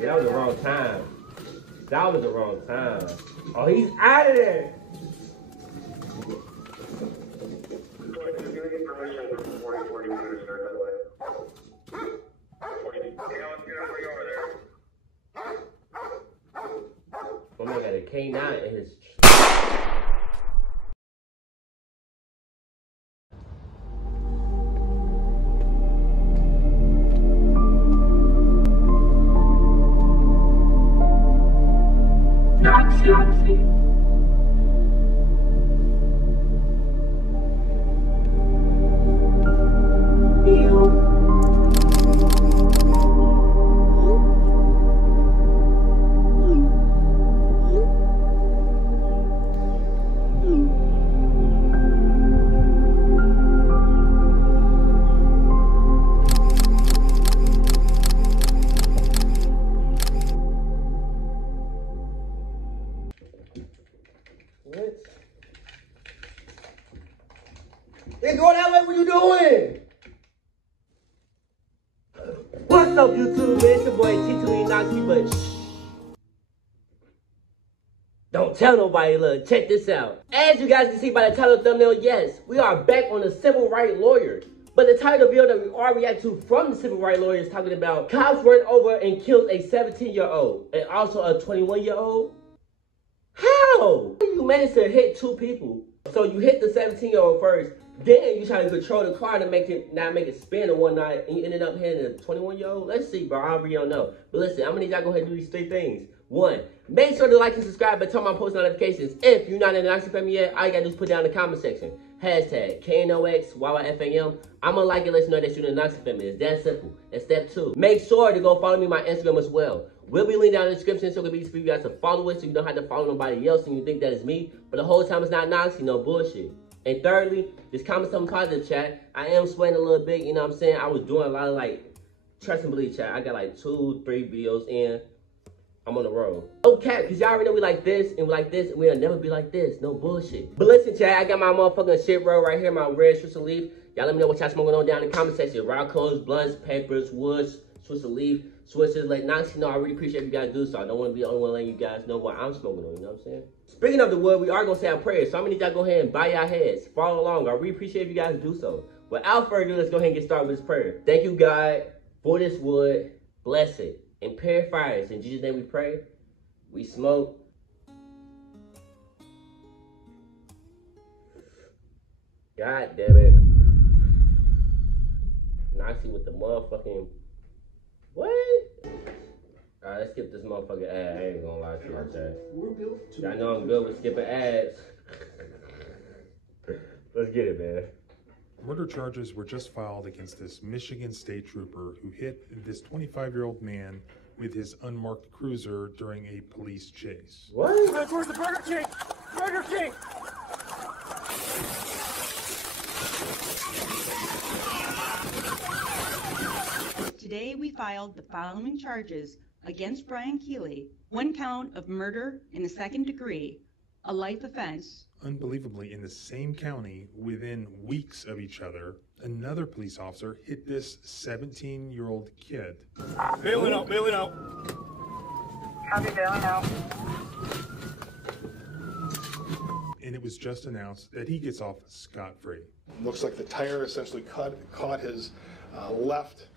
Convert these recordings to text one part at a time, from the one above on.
That was the wrong time. That was the wrong time. Oh, he's out of there. Oh my God, a K9 in his. Nazi. What? Hey, go that way, what you doing? What's up, YouTube? It's your boy T2E Noxy, but shh. Don't tell nobody, look, check this out. As you guys can see by the title thumbnail, yes, we are back on the civil rights lawyer. But the title of the video that we are reacting to from the civil rights lawyer is talking about cops run over and killed a 17-year-old and also a 21-year-old. How? You managed to hit two people. So you hit the 17-year-old first, then you try to control the car to make it spin and whatnot, and you ended up hitting a 21-year-old? Let's see, bro. I really don't know. But listen, I'm gonna need y'all go ahead and do these three things. One, make sure to like and subscribe and turn on my post notifications. If you're not in the Noxy family yet, all you gotta do is put down in the comment section. Hashtag KNOXYYFAM. I'm gonna like it, let you know that you're in the Noxy family. It's that simple. And step two, make sure to go follow me on my Instagram as well. We'll be linked down in the description so it can be easy for you guys to follow us so you don't have to follow nobody else and you think that it's me. But the whole time it's not Noxy, no bullshit. And thirdly, just comment something positive, chat. I am sweating a little bit, you know what I'm saying? I was doing a lot of trust and believe, chat. I got 2-3 videos in. I'm on the road. No cap, because y'all already know we like this and we like this and we'll never be like this. No bullshit. But listen, chat, I got my motherfucking shit roll right here, my red Swiss leaf. Y'all let me know what y'all smoking on down in the comment section. Rocco's, blunts, peppers, woods, Swiss leaf, switches, like Noxy. No, I really appreciate you guys do so. I don't want to be the only one letting you guys know what I'm smoking on, you know what I'm saying? Speaking of the wood, we are going to say our prayers. So I'm going to need y'all go ahead and bow your heads. Follow along. I really appreciate you guys do so. Without further ado, let's go ahead and get started with this prayer. Thank you, God, for this wood. Bless it and purify us. In Jesus' name we pray. We smoke. God damn it. Noxy with the motherfucking... What? Alright, let's skip this motherfucking ad. I ain't gonna lie to you like that. I know I'm good with skipping ads. Let's get it, man. Murder charges were just filed against this Michigan state trooper who hit this 25-year-old man with his unmarked cruiser during a police chase. What? Where's the Burger King? Burger King! Today we filed the following charges against Brian Keeley. 1 count of murder in the 2nd degree, a life offense. Unbelievably, in the same county, within weeks of each other, another police officer hit this 17-year-old kid. Bailing out, bailing out. Copy, bailing out. And it was just announced that he gets off scot-free. Looks like the tire essentially caught his left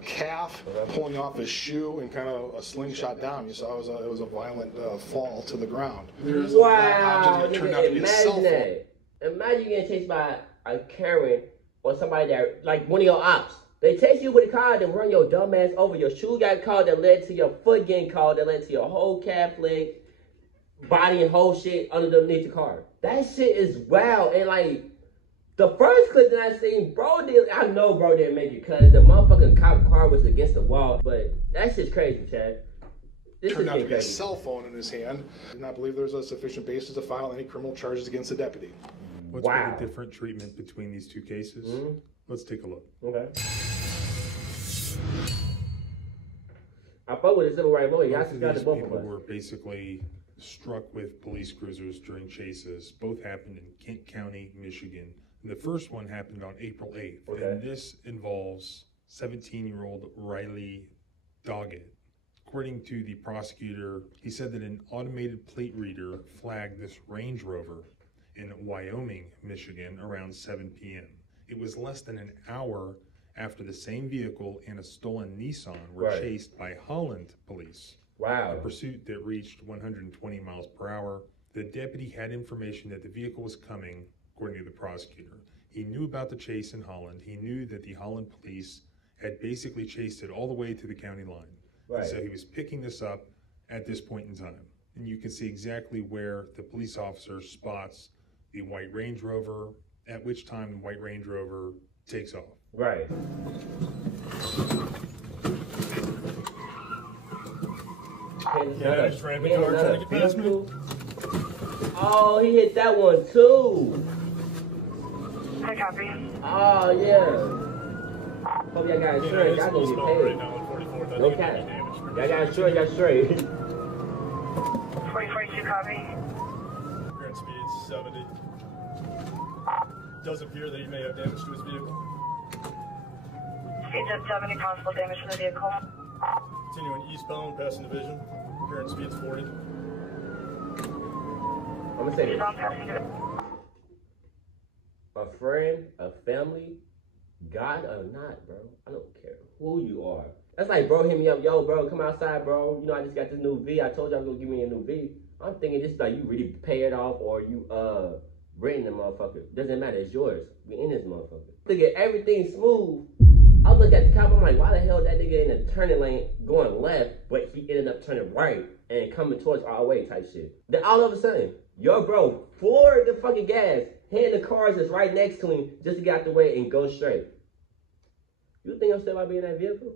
calf, pulling off his shoe and kind of a slingshot down. You saw it was a violent fall to the ground. Wow, turned out to be a cell phone. Imagine getting chased by a Karen or somebody that, like one of your ops. They chase you with a car and run your dumb ass over. Your shoe got caught that led to your foot getting caught that led to your whole calf, leg, body and whole shit underneath the car. That shit is wild. And the first clip that I seen, I know bro didn't make it because the motherfucking cop car was against the wall. But that shit's crazy, Chad. This Turned out to be crazy. a cell phone in his hand. Did not believe there was a sufficient basis to file any criminal charges against the deputy. What's the different treatment between these two cases? Mm-hmm. Let's take a look. Okay. I fuck with the civil rights lawyer. Y'all got the both of people us. were basically struck with police cruisers during chases. Both happened in Kent County, Michigan. And the first one happened on April 8th. Okay. And this involves 17-year-old Riley Doggett. According to the prosecutor, he said that an automated plate reader flagged this Range Rover in Wyoming, Michigan around 7 p.m. It was less than an hour after the same vehicle and a stolen Nissan were chased by Holland police. Wow. A pursuit that reached 120 miles per hour. The deputy had information that the vehicle was coming, according to the prosecutor. He knew about the chase in Holland. He knew that the Holland police had basically chased it all the way to the county line. Right. So he was picking this up at this point in time. And you can see exactly where the police officer spots the white Range Rover, at which time the white Range Rover takes off. Right. Yeah, I just ran the car trying to get past me. Oh, he hit that one too. Hey, copy. Oh, yeah. Hope y'all got insurance. Y'all gonna get Right paid. now on 44th. No cap. Y'all got insurance, y'all straight. 4042, copy. Current speed 70. Does appear that he may have damage to his vehicle. Speeds at 70, possible damage to the vehicle. Continuing eastbound, passing division. Current speed's 40. I'm gonna say this. Eastbound, passing division. A friend, a family, God or not, bro. I don't care who you are. That's like, bro, hit me up. Yo, bro, come outside, bro. You know, I just got this new V. I told you I was gonna give me a new V. I'm thinking this is like you really pay it off or you renting the motherfucker. Doesn't matter, it's yours. We in this motherfucker. Thinking everything smooth. I look at the cop, I'm like, why the hell that nigga in the turning lane going left, but he ended up turning right and coming towards our way type shit. Then all of a sudden, yo, bro, for the fucking gas, hand the cars that's right next to him just to get out the way and go straight. You think I'm still about being in that vehicle?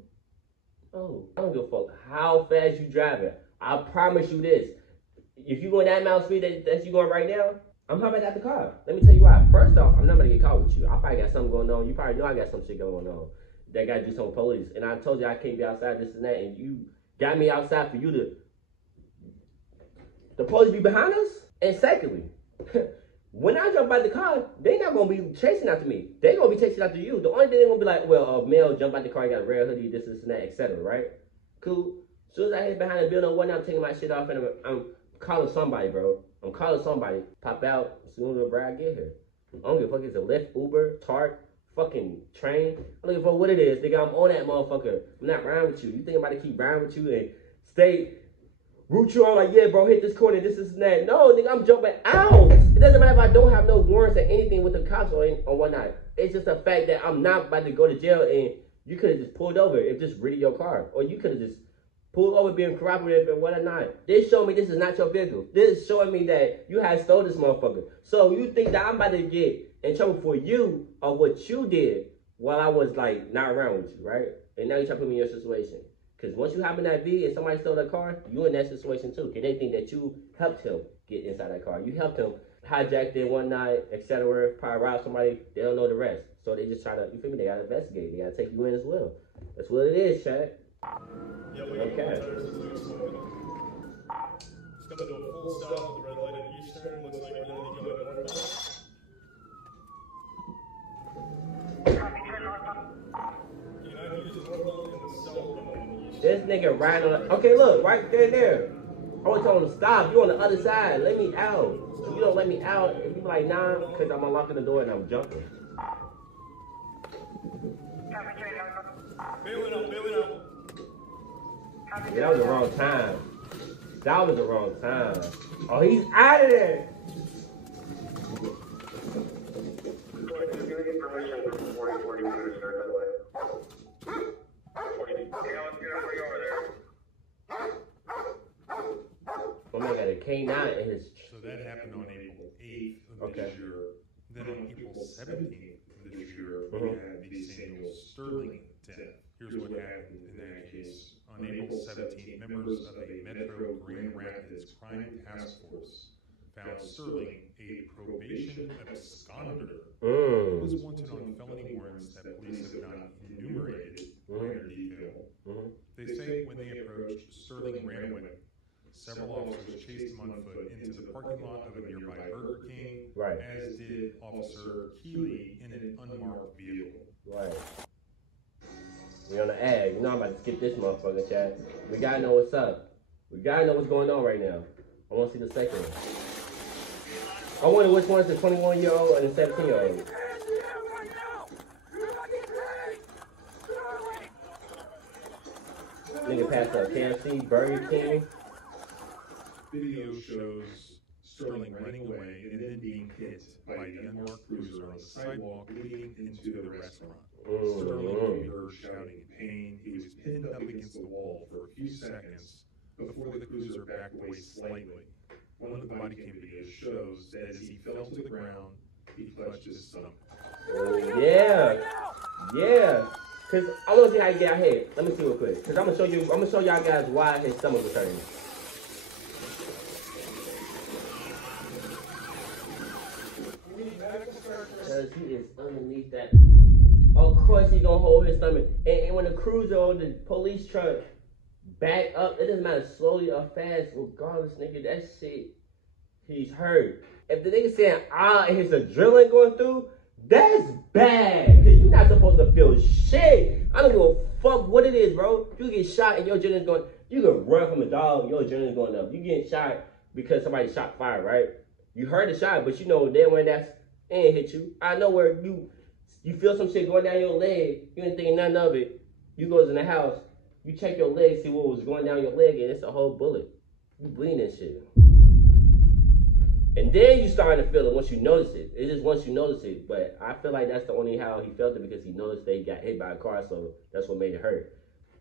Oh, I don't give a fuck how fast you driving. I promise you this. If you going that amount of speed that you going right now, I'm hopping out the car. Let me tell you why. First off, I'm not gonna get caught with you. I probably got something going on. You probably know I got some shit going on. That gotta do something with police. And I told you I can't be outside, this and that, and you got me outside for you to the police be behind us? And secondly, when I jump out the car, they not gonna be chasing after me. They gonna be chasing after you. The only thing they gonna be like, well, male jump out the car, you got a red hoodie, this and that, etc. Right? Cool. As soon as I hit behind the building, one, I'm taking my shit off and I'm calling somebody, bro. I'm calling somebody. Pop out as soon as I get here. I don't give a fuck. It's a Lyft, Uber, Tart, fucking train. I'm looking for what it is. Nigga, I'm on that motherfucker. I'm not riding with you. You think I'm about to keep riding with you and stay root you on like, yeah, bro, hit this corner, this and that. No, nigga, I'm jumping out. It doesn't matter if I don't have no warrants or anything with the cops or whatnot. It's just the fact that I'm not about to go to jail and you could have just pulled over if just rid of your car. Or you could have just pulled over being cooperative and whatnot. This showing me this is not your vehicle. This is showing me that you had stole this motherfucker. So you think that I'm about to get in trouble for you or what you did while I was like not around with you, right? And now you're trying to put me in your situation. Because once you hop in that V and somebody stole that car, you in that situation too. Because they think that you helped him get inside that car. You helped him hijack it one night, etc. Probably rob somebody. They don't know the rest. So they just try to, you feel me? They got to investigate. They got to take you in as well. That's what it is, Chad. Yeah, we Okay. got tires this week, so it's coming to a full stop at the red light at Eastern. Looks like we're going to be going northbound. Copy, turn northbound. United uses northbound and the southbound on Eastern. This nigga riding on, okay, look, right there. I was telling him to stop. You on the other side. Let me out. If you don't let me out, if you be like, nah, because I'm unlocking the door and I'm jumping. Copy, turn northbound. Bailing out, bailing out. Copy, Yeah, that was the wrong time. That was the wrong time. Oh, he's out of there. Oh my God, a K9 in his. So that happened on April 8th of Okay. this year. Then on April 17th of this year, we had the Samuel Sterling death. Here's what happened in that case. On April 17th, members of a Metro Grand Rapids Crime Task Force found Sterling a probation absconder. He was wanted on felony warrants that police have not enumerated in greater detail. They say when they approached, Sterling ran away. Several officers chased him on foot into the parking lot of a nearby Burger King, Right. as did Officer Keeley in an unmarked vehicle. Right. We on the ag. You know I'm about to skip this motherfucker, chat. We gotta know what's up. We gotta know what's going on right now. I wanna see the second one. I wonder which one's the 21-year-old and the 17-year-old. Nigga passed up KFC, Burger King. Video shows Sterling running away and then being hit by the unmarked cruiser on the sidewalk leading into the restaurant. Sterling could be heard shouting in pain. He was pinned up against the wall for a few seconds before the cruiser backed away slightly. One of the body cam videos shows that as he fell to the ground, he clutched his stomach. Yeah. Cause I want to see how he get out here. Let me see real quick. Cause I'm gonna show y'all guys why his stomach was hurting. Cause he is underneath that. Of course he gonna hold his stomach. And when the cruiser or the police truck back up, it doesn't matter slowly or fast. Regardless, nigga, that shit, he's hurt. If the nigga saying and his adrenaline going through, that's bad. Cause you're not supposed to feel shit. I don't give a fuck what it is, bro. You get shot and your adrenaline's going. You can run from a dog and your adrenaline's going up. You getting shot because somebody shot fire, right? You heard the shot, but you know then when that's ain't hit you. I know where you feel some shit going down your leg. You ain't thinking nothing of it. You goes in the house. You check your leg, see what was going down your leg, and it's a whole bullet. You bleeding and shit. And then you starting to feel it once you notice it. It's just once you notice it. But I feel like that's the only how he felt it because he noticed they got hit by a car, so that's what made it hurt.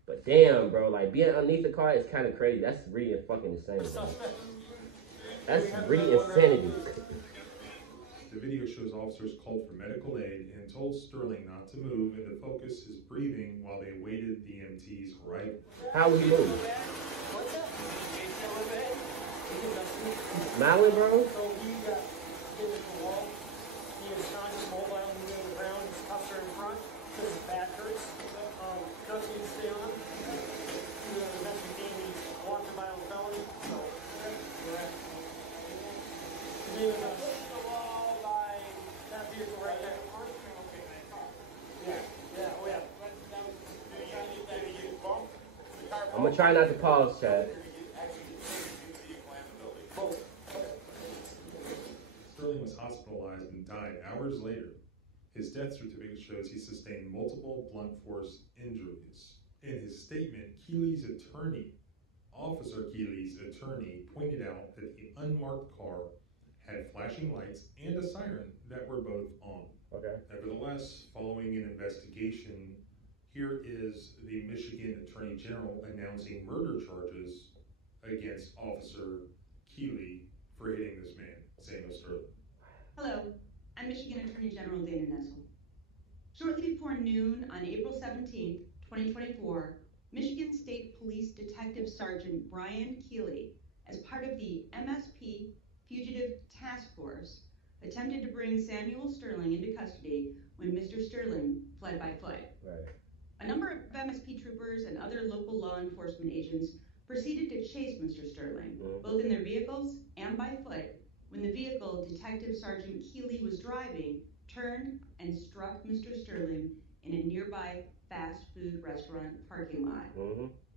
But damn, bro, like being underneath the car is kind of crazy. That's really fucking insane, bro. That's really insanity. The video shows officers called for medical aid and told Sterling not to move and to focus his breathing while they awaited the EMT's arrival. How would he move? Smiling, bro? So he got hit with the wall. He is non-mobile, moving on the ground. His cuffs are in front because his back hurts. Cuffs need to stay on. The best we can, he's walking by on felony. So, we're at. Leaving the wall by that vehicle right there. Yeah, oh yeah. I'm gonna try not to pause, Chad. Sterling was hospitalized and died hours later. His death certificate shows he sustained multiple blunt force injuries. In his statement, Officer Keeley's attorney pointed out that the unmarked car had flashing lights and a siren that were both on. Okay. Nevertheless, following an investigation, here is the Michigan Attorney General announcing murder charges against Officer Keeley for hitting this man, Samuel Sterling. Hello, I'm Michigan Attorney General Dana Nessel. Shortly before noon on April 17, 2024, Michigan State Police Detective Sergeant Brian Keeley, as part of the MSP Fugitive Task Force, attempted to bring Samuel Sterling into custody when Mr. Sterling fled by foot. Right. A number of MSP troopers and other local law enforcement agents proceeded to chase Mr. Sterling, both in their vehicles and by foot, when the vehicle Detective Sergeant Keeley was driving turned and struck Mr. Sterling in a nearby fast food restaurant parking lot.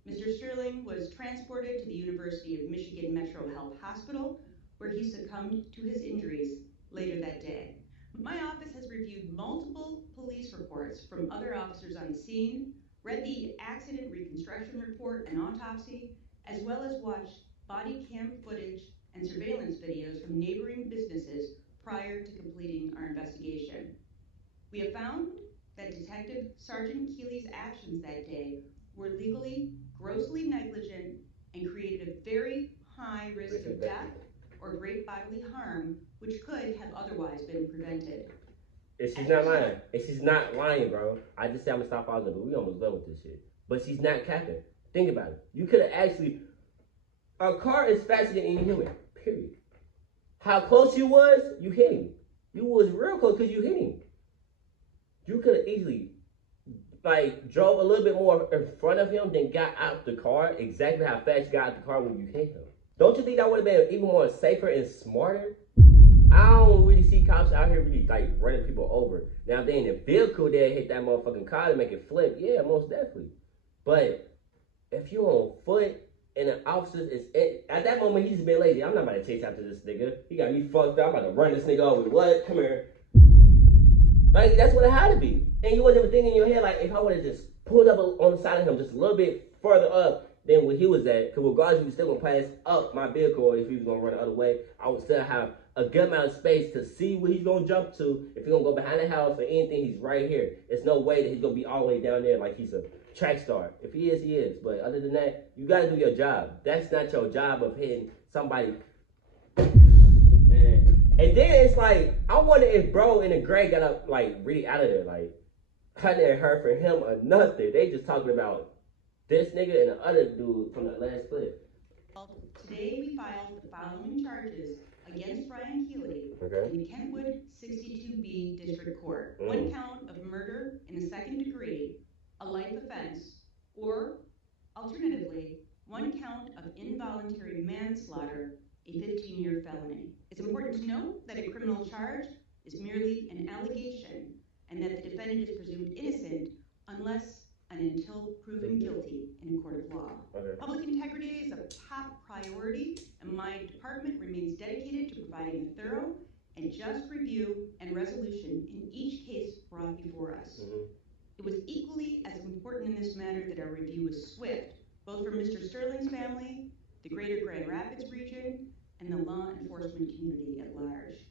Mr. Sterling was transported to the University of Michigan Metro Health Hospital, where he succumbed to his injuries later that day. My office has reviewed multiple police reports from other officers on the scene, read the accident reconstruction report and autopsy, as well as watched body cam footage and surveillance videos from neighboring businesses prior to completing our investigation. We have found that Detective Sergeant Keeley's actions that day were legally grossly negligent and created a very high risk of death or great bodily harm, which could have otherwise been prevented. If she's not lying. If she's not lying, bro. I just say I'm gonna stop pausing, but we almost done with this shit. But she's not capping. Think about it. You could have actually. A car is faster than any human. Period. How close you was, you hit him. You was real close because you hit him. You could have easily, drove a little bit more in front of him, then got out the car exactly how fast you got out the car when you hit him. Don't you think that would have been even more safer and smarter? I don't really see cops out here really like running people over. Now if they in a vehicle, they hit that motherfucking car to make it flip. Yeah, most definitely. But if you on foot and the officers at that moment he's been lazy. I'm not about to chase after this nigga. He got me fucked up. I'm about to run this nigga over. What? Come here. Like that's what it had to be. And you wasn't even thinking in your head like if I would have just pulled up on the side of him just a little bit further up than where he was at. Because regardless, he was still gonna pass up my vehicle. Or if he was gonna run the other way, I would still have a good amount of space to see where he's gonna jump to. If he's gonna go behind the house or anything, he's right here. There's no way that he's gonna be all the way down there like he's a track star. If he is, he is. But other than that, you gotta do your job. That's not your job of hitting somebody. Man. And then it's like, I wonder if bro and the gray got up like really out of there. Like, I didn't heard from him or nothing. They just talking about this nigga and the other dude from the last clip. Today we filed the following charges against Ryan Keeley in Kentwood 62B District Court. One count of murder in the second degree, a life offense, or alternatively, one count of involuntary manslaughter, a 15-year felony. It's important to note that a criminal charge is merely an allegation and that the defendant is presumed innocent unless and until proven guilty in a court of law. Public integrity is a top priority, and my department remains dedicated to providing a thorough and just review and resolution in each case brought before us. It was equally as important in this matter that our review was swift, both for Mr. Sterling's family, the greater Grand Rapids region, and the law enforcement community at large.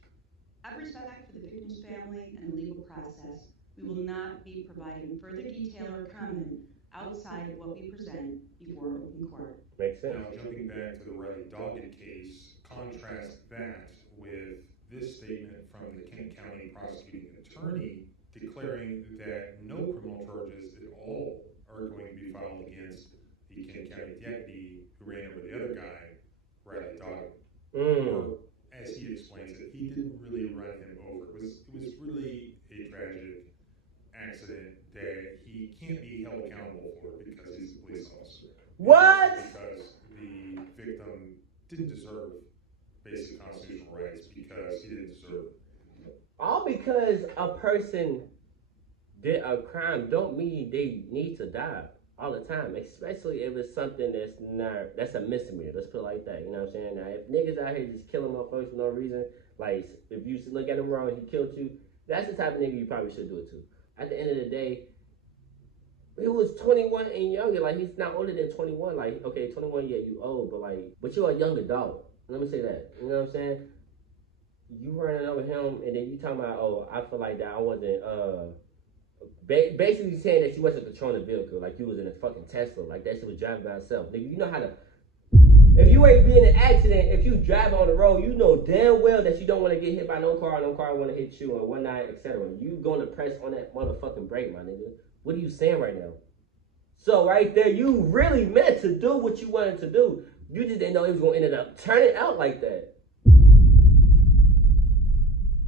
Out of respect for the victim's family and the legal process, we will not be providing further detail or comment outside of what we present before open court. Makes sense. Now, jumping back to the Riley Doggett case, contrast that with this statement from the Kent County prosecuting attorney declaring that no criminal charges at all are going to be filed against the Kent County deputy who ran over the other guy, Riley Doggett. Or, as he explains it, he didn't really run him over. It was really a tragic accident that he can't be held accountable for because he's a police officer. What? Because the victim didn't deserve basic constitutional rights because he didn't deserve it. All because a person did a crime don't mean they need to die all the time, especially if it's something that's a misdemeanor. Let's put it like that, you know what I'm saying? Now, if niggas out here just killing motherfuckers for no reason, like if you look at him wrong and he killed you, that's the type of nigga you probably should do it to. At the end of the day, he was 21 and younger. Like, he's not older than 21. Like, okay, 21, yeah, you old, but you're a young adult. Let me say that. You know what I'm saying? You running over him, and then you talking about, oh, I feel like that I wasn't, basically saying that you wasn't controlling the vehicle, like you was in a fucking Tesla, like that shit was driving by itself. Nigga, you know how to, if you ain't be in an accident, if you drive on the road, you know damn well that you don't want to get hit by no car want to hit you, or whatnot, etc. You gonna press on that motherfucking brake, my nigga. What are you saying right now? So right there, you really meant to do what you wanted to do. You just didn't know it was gonna end up turning out like that.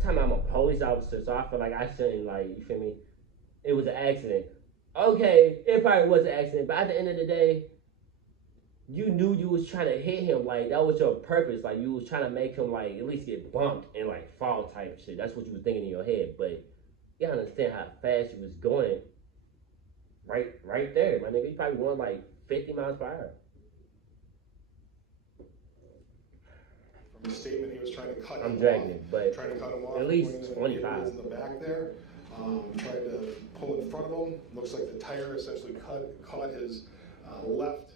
Time I'm a police officer, so I feel like I shouldn't, like, you feel me? It was an accident. Okay, it probably was an accident, but at the end of the day, you knew you was trying to hit him. Like, that was your purpose. Like, you was trying to make him, like, at least get bumped and, like, fall type shit. That's what you was thinking in your head. But you gotta understand how fast you was going right there, my nigga. You probably going, like, 50 miles per hour. From the statement, he was trying to cut him I'm dragging off. it, but trying to cut him off. at least 25. In the back there. Tried to pull in front of him. Looks like the tire essentially caught his left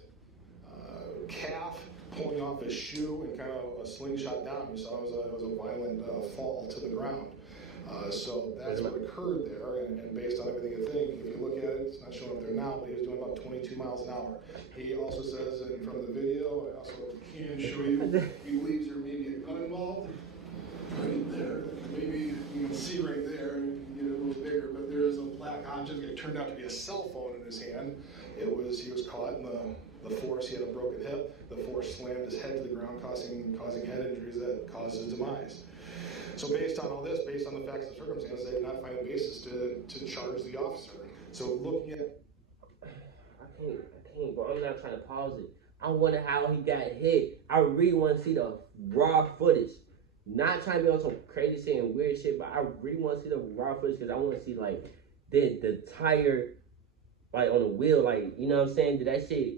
calf, pulling off his shoe and kind of a slingshot down. You saw it was a violent fall to the ground. So that's what occurred there, and based on everything you think, if you look at it, it's not showing up there now, but he was doing about 22 miles an hour. He also says from the video, I also can show you, he believes there may be a gun involved. Right there, maybe you can see right there, and get it a little bigger, but there is a black object. It turned out to be a cell phone in his hand. He was caught in the force. He had a broken hip. The force slammed his head to the ground, causing head injuries that caused his demise. So based on all this, based on the facts and circumstances, they did not find a basis to charge the officer. So looking at, I can't, bro. I'm not trying to pause it. I wonder how he got hit. I really want to see the raw footage. Not trying to be on some crazy shit and weird shit, but I really want to see the raw footage because I want to see like the tire like on the wheel, like, you know what I'm saying? Did that shit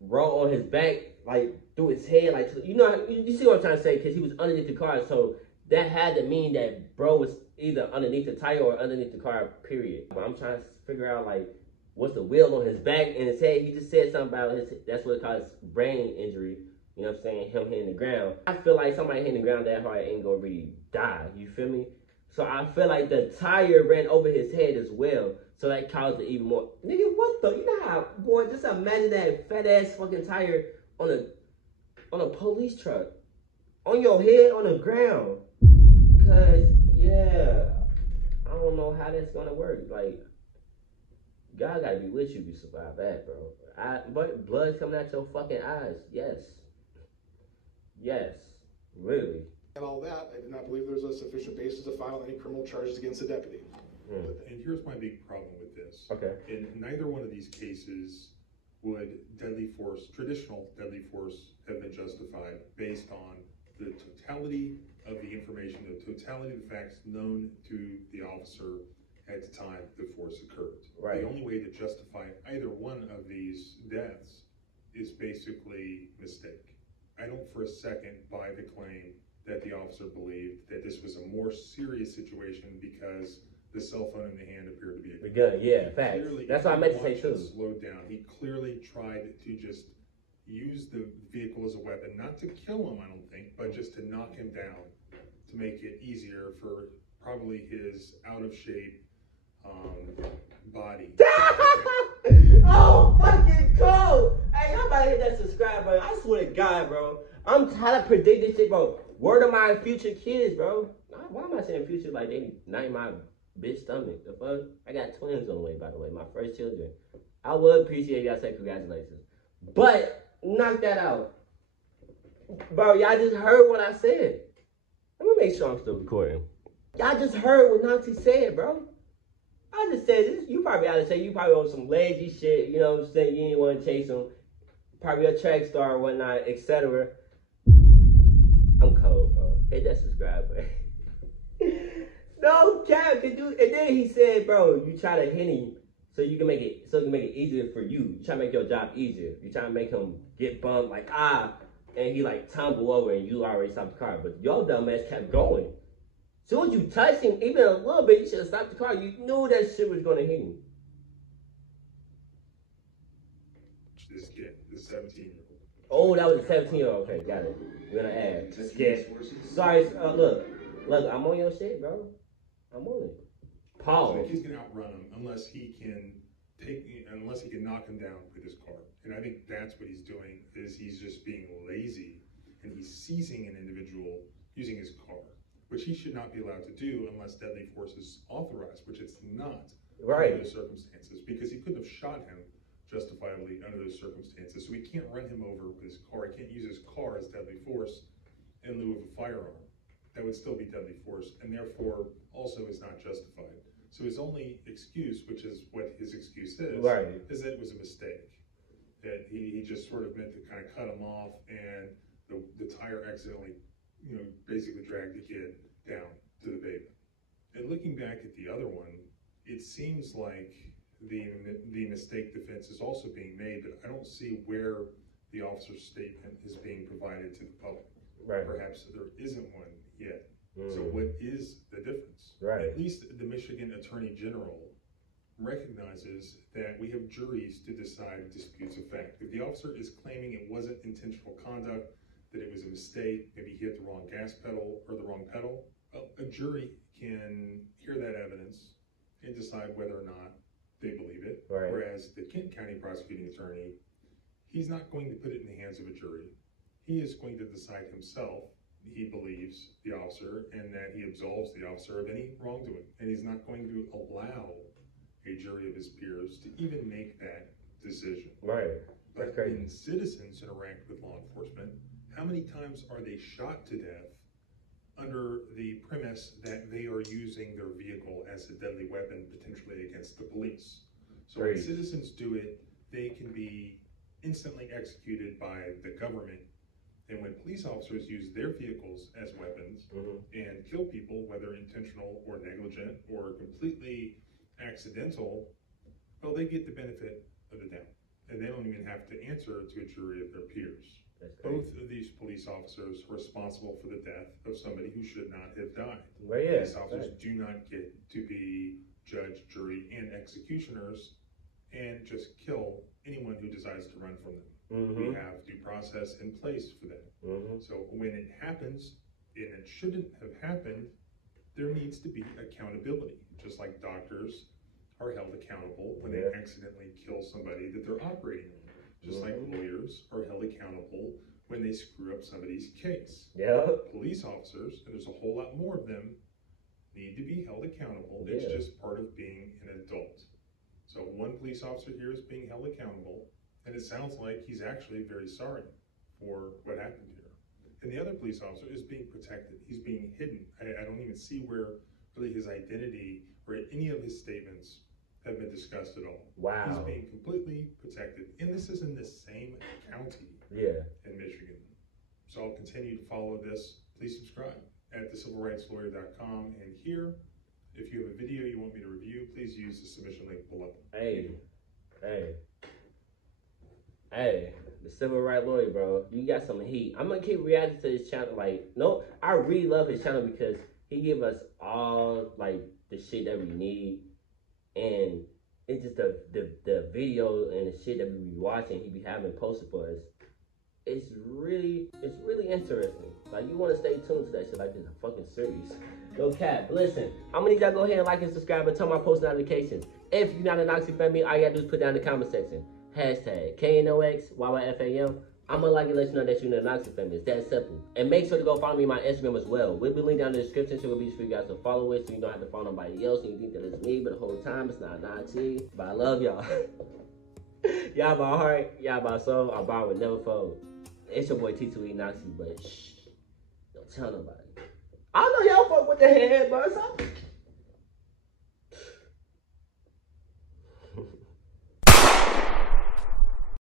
roll on his back, like through his head, like, you know, you see what I'm trying to say? Because he was underneath the car, so that had to mean that bro was either underneath the tire or underneath the car, period. But I'm trying to figure out like what's the wheel on his back and his head. He just said something about that's what caused brain injury. You know what I'm saying? Him hitting the ground. I feel like somebody hitting the ground that hard ain't gonna really die. You feel me? So I feel like the tire ran over his head as well. So that caused it even more. Nigga, what the? You know how, boy, just imagine that fat ass fucking tire on a police truck. On your head, on the ground. Cause, yeah, I don't know how that's gonna work. Like, God gotta be with you if you survive that, bro. But blood's coming out your fucking eyes. Yes. Yes, really. And all that, I did not believe there was a sufficient basis to file any criminal charges against the deputy. And here's my big problem with this. Okay. In neither one of these cases would deadly force, traditional deadly force, have been justified based on the totality of the information, the totality of the facts known to the officer at the time the force occurred. Right. The only way to justify either one of these deaths is basically mistake. I don't for a second buy the claim that the officer believed that this was a more serious situation because the cell phone in the hand appeared to be The gun, yeah, facts. That's what I meant to say too. Slowed down. He clearly tried to just use the vehicle as a weapon, not to kill him, I don't think, but just to knock him down, to make it easier for probably his out of shape body. Oh, fucking cool! Hey, y'all about to hit that subscribe button. I swear to God, bro. I'm trying to predict this shit, bro. Word of my future kids, bro. Why am I saying future like they not in my bitch stomach? The fuck? I got twins on the way, by the way. My first children. I would appreciate y'all say congratulations. But, knock that out. Bro, y'all just heard what I said. Let me make sure I'm still recording. Y'all just heard what Nancy said, bro. I just said this. You probably ought to say you probably on some lazy shit. You know what I'm saying? You didn't want to chase them. Probably a track star or whatnot, etc. I'm cold, bro. Hit that subscribe button. No cap, could do. And then he said, bro, you try to hit him so you can make it easier for you. You try to make your job easier. You try to make him get bumped like and he like tumble over and you already stopped the car. But your dumb ass kept going. Soon as you touched him, even a little bit, you should have stopped the car. You knew that shit was gonna hit him. This kid, this 17-year-old. Oh, that was a 17-year-old. Okay, got it. We're gonna add. Skip. Sorry, look, I'm on your shit, bro. I'm on it. Pause. So the kid's gonna outrun him unless he can knock him down with his car. And I think that's what he's doing, is he's just being lazy and he's seizing an individual using his car, which he should not be allowed to do unless deadly force is authorized, which it's not under those circumstances, because he couldn't have shot him justifiably under those circumstances. So he can't run him over with his car. He can't use his car as deadly force in lieu of a firearm. That would still be deadly force, and therefore also is not justified. So his only excuse, which is what his excuse is that it was a mistake. That he just sort of meant to kind of cut him off, and the tire accidentally, basically dragged the kid down to the pavement. And looking back at the other one, it seems like the mistake defense is also being made, but I don't see where the officer's statement is being provided to the public. Right. Perhaps there isn't one yet. So what is the difference? Right. At least the Michigan Attorney General recognizes that we have juries to decide disputes of fact. If the officer is claiming it wasn't intentional conduct, that it was a mistake, maybe he hit the wrong gas pedal or the wrong pedal, a jury can hear that evidence and decide whether or not they believe it. Right. Whereas the Kent County prosecuting attorney, he's not going to put it in the hands of a jury. He is going to decide himself he believes the officer and that he absolves the officer of any wrongdoing. And he's not going to allow a jury of his peers to even make that decision. Right. But when citizens interact with law enforcement, how many times are they shot to death under the premise that they are using their vehicle as a deadly weapon potentially against the police? So when citizens do it, they can be instantly executed by the government And when police officers use their vehicles as weapons and kill people, whether intentional or negligent or completely accidental, well, they get the benefit of the doubt. And they don't even have to answer to a jury of their peers. Both of these police officers are responsible for the death of somebody who should not have died. Police officers do not get to be judge, jury, and executioners and just kill anyone who decides to run from them. We have due process in place for them. So when it happens, and it shouldn't have happened, there needs to be accountability. Just like doctors are held accountable when they accidentally kill somebody that they're operating on. Just like lawyers are held accountable when they screw up somebody's case. Police officers, and there's a whole lot more of them, need to be held accountable. It's just part of being an adult. So one police officer here is being held accountable, and it sounds like he's actually very sorry for what happened here. And the other police officer is being protected. He's being hidden. I don't even see where really his identity or any of his statements have been discussed at all. He's being completely protected. And this is in the same county in Michigan. So I'll continue to follow this. Please subscribe at thecivilrightslawyer.com. And here, if you have a video you want me to review, please use the submission link below. Hey, the Civil Rights Lawyer, bro. You got some heat. I'm gonna keep reacting to his channel. Like, no, I really love his channel because he give us all like the shit that we need, and it's just the video and the shit that we be watching. He be having posted for us. It's really interesting. Like, you want to stay tuned to that shit like it's a fucking series. No cap. Listen, I'm gonna need y'all go ahead and like and subscribe and turn my post notifications. If you're not an Noxie family, all you gotta do is put down in the comment section. Hashtag KNOXYYFAM. I'm gonna like and let you know that you're in the Noxie family. It's that simple. And make sure to go follow me on my Instagram as well. We'll be linked down in the description, so it'll be for you guys to follow it, so you don't have to follow nobody else and you think that it's me, but the whole time it's not Noxie. But I love y'all. Y'all my heart, y'all my soul. Our bond would never fold. It's your boy T2E Noxie, but shh, don't tell nobody. I know y'all fuck with the head, bro.